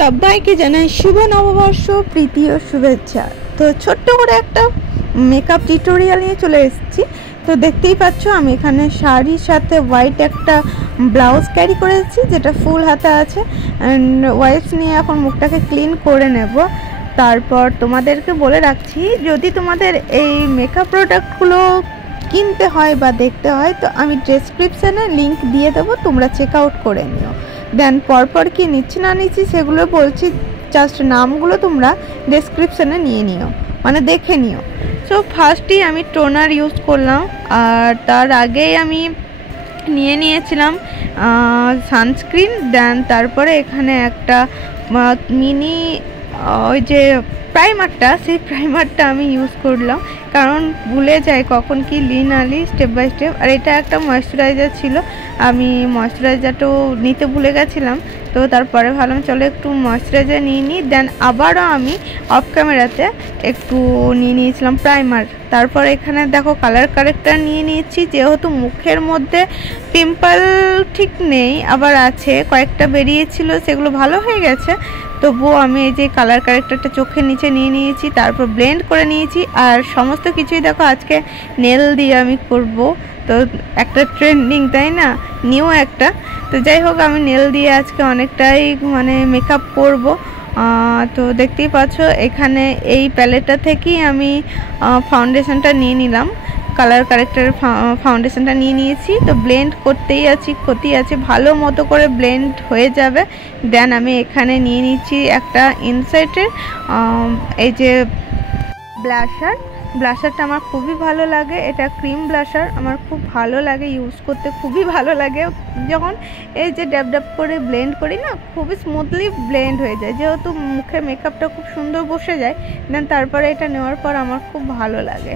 সবাইকে জানাই শুভ নববর্ষ প্রীতি ও শুভেচ্ছা। তো ছোট্ট করে একটা মেকআপ টিউটোরিয়াল নিয়ে চলে এসেছি। তো দেখতেই পাচ্ছ আমি এখানে শাড়ির সাথে হোয়াইট একটা ব্লাউজ ক্যারি করেছি যেটা ফুল হাতা আছে। অ্যান্ড ওয়াইপস নিয়ে এখন মুখটাকে ক্লিন করে নেব। তারপর তোমাদেরকে বলে রাখছি, যদি তোমাদের এই মেকআপ প্রোডাক্টগুলো কিনতে হয় বা দেখতে হয় তো আমি ডেসক্রিপশানে লিংক দিয়ে দেবো, তোমরা চেক আউট করে নিও। দেন পরপর কি নিচ্ছি না নিচ্ছি সেগুলো বলছি, জাস্ট নামগুলো তোমরা ডেসক্রিপশানে নিয়ে নিও, মানে দেখে নিও। সো ফার্স্টেই আমি টোনার ইউজ করলাম, আর তার আগেই আমি নিয়ে নিয়েছিলাম সানস্ক্রিন। দেন তারপরে এখানে একটা মিনি ওই যে প্রাইমারটা, সেই প্রাইমারটা আমি ইউজ করলাম, কারণ ভুলে যাই কখন কি লিনালি স্টেপ বাই স্টেপ। আর এটা একটা ময়েশ্চারাইজার ছিল, আমি ময়েশ্চারাইজারটাও নিতে ভুলে গেছিলাম। তো তারপরে ভাবলাম চলো একটু ময়েশ্চারাইজার নিয়ে নিই। দেন আবারও আমি অফ ক্যামেরাতে একটু নিয়ে নিয়েছিলাম প্রাইমার। তারপর এখানে দেখো কালার কারেক্টার নিয়ে নিয়েছি, যেহেতু মুখের মধ্যে পিম্পল ঠিক নেই, আবার আছে কয়েকটা বেরিয়েছিল, সেগুলো ভালো হয়ে গেছে। তবুও আমি এই যে কালার কারেক্টারটা চোখের নিচে নিয়ে নিয়েছি, তারপর ব্লেন্ড করে নিয়েছি। আর সমস্ত কিছুই দেখো আজকে নেল দিয়ে আমি করব, তো একটা ট্রেন্ডিং তাই না, নিউ একটা। তো যাই হোক আমি নেল দিয়ে আজকে অনেকটাই মানে মেকআপ করব। তো দেখতেই পাচ্ছ এখানে এই প্যালেটটা থেকেই আমি ফাউন্ডেশনটা নিয়ে নিলাম, কালার কারেক্টারের ফাউন্ডেশনটা নিয়ে নিয়েছি। তো ব্লেন্ড করতেই আছি, ক্ষতি আছে, ভালো মতো করে ব্লেন্ড হয়ে যাবে। দেন আমি এখানে নিয়ে নিচ্ছি একটা ইনসাইটের এই যে ব্লাশারটা আমার খুবই ভালো লাগে। এটা ক্রিম ব্লাশার, আমার খুব ভালো লাগে ইউজ করতে, খুবই ভালো লাগে। যখন এই যে ড্যাব ড্যাব করে ব্লেন্ড করি না, খুবই স্মুথলি ব্লেন্ড হয়ে যায়, যেহেতু মুখে মেকআপটা খুব সুন্দর বসে যায়। দেন তারপরে এটা নেওয়ার পর আমার খুব ভালো লাগে।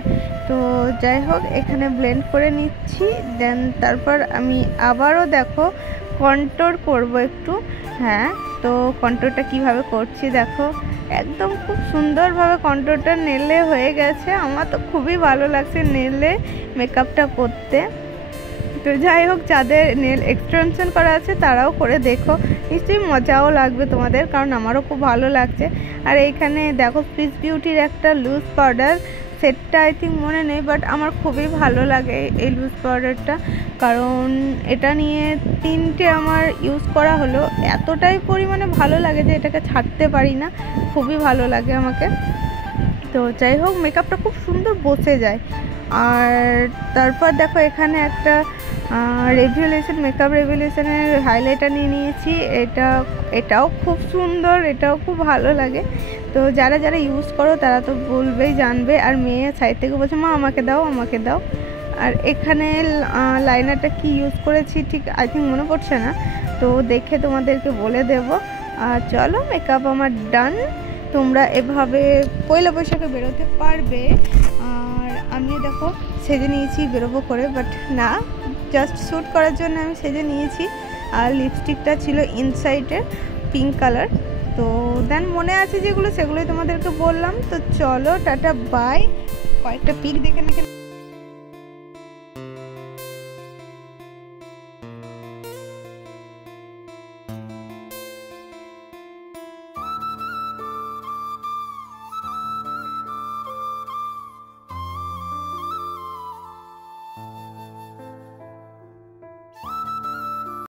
তো যাই হোক এখানে ব্লেন্ড করে নিচ্ছি। দেন তারপর আমি আবারও দেখো কন্ট্রোর করব একটু। হ্যাঁ, তো কন্ট্রোরটা কিভাবে করছি দেখো, একদম খুব সুন্দরভাবে কন্ট্রোরটা নেলে হয়ে গেছে। আমার তো খুবই ভালো লাগছে নেলে মেকআপটা করতে। তো যাই হোক যাদের নেল এক্সটেনশন করা আছে তারাও করে দেখো, নিশ্চয়ই মজাও লাগবে তোমাদের, কারণ আমারও খুব ভালো লাগছে। আর এইখানে দেখো সুইস বিউটির একটা লুজ পাউডার, সেটটা আই থিঙ্ক মনে নেই, বাট আমার খুবই ভালো লাগে এই লুজ পাউডারটা, কারণ এটা নিয়ে 3টে আমার ইউজ করা হলো। এতটাই পরিমাণে ভালো লাগে যে এটাকে ছাড়তে পারি না, খুবই ভালো লাগে আমাকে। তো যাই হোক মেকআপটা খুব সুন্দর বসে যায়। আর তারপর দেখো এখানে একটা রেভলিউশন মেকআপ রেভলিউশনের হাইলাইটার নিয়ে নিয়েছি। এটাও খুব সুন্দর, এটাও খুব ভালো লাগে। তো যারা যারা ইউজ করো তারা তো বলবেই, জানবে। আর মেয়ে সাইড থেকে বলছে মা আমাকে দাও আমাকে দাও। আর এখানে লাইনারটা কি ইউজ করেছি ঠিক আই থিঙ্ক মনে পড়ছে না, তো দেখে তোমাদেরকে বলে দেব। আর চলো মেকআপ আমার ডান। তোমরা এভাবে পয়লা বৈশাখে বেরোতে পারবে। আর আমি দেখো সেজে নিয়েছি বেরোবো করে, বাট না, জাস্ট শ্যুট করার জন্য আমি সেজে নিয়েছি। আর লিপস্টিকটা ছিল ইনসাইডের পিঙ্ক কালার। তো দেন মনে আছে যেগুলো সেগুলোই তোমাদেরকে বললাম। তো চলো টাটা বাই। কয়েকটা পিক দেখে নাকি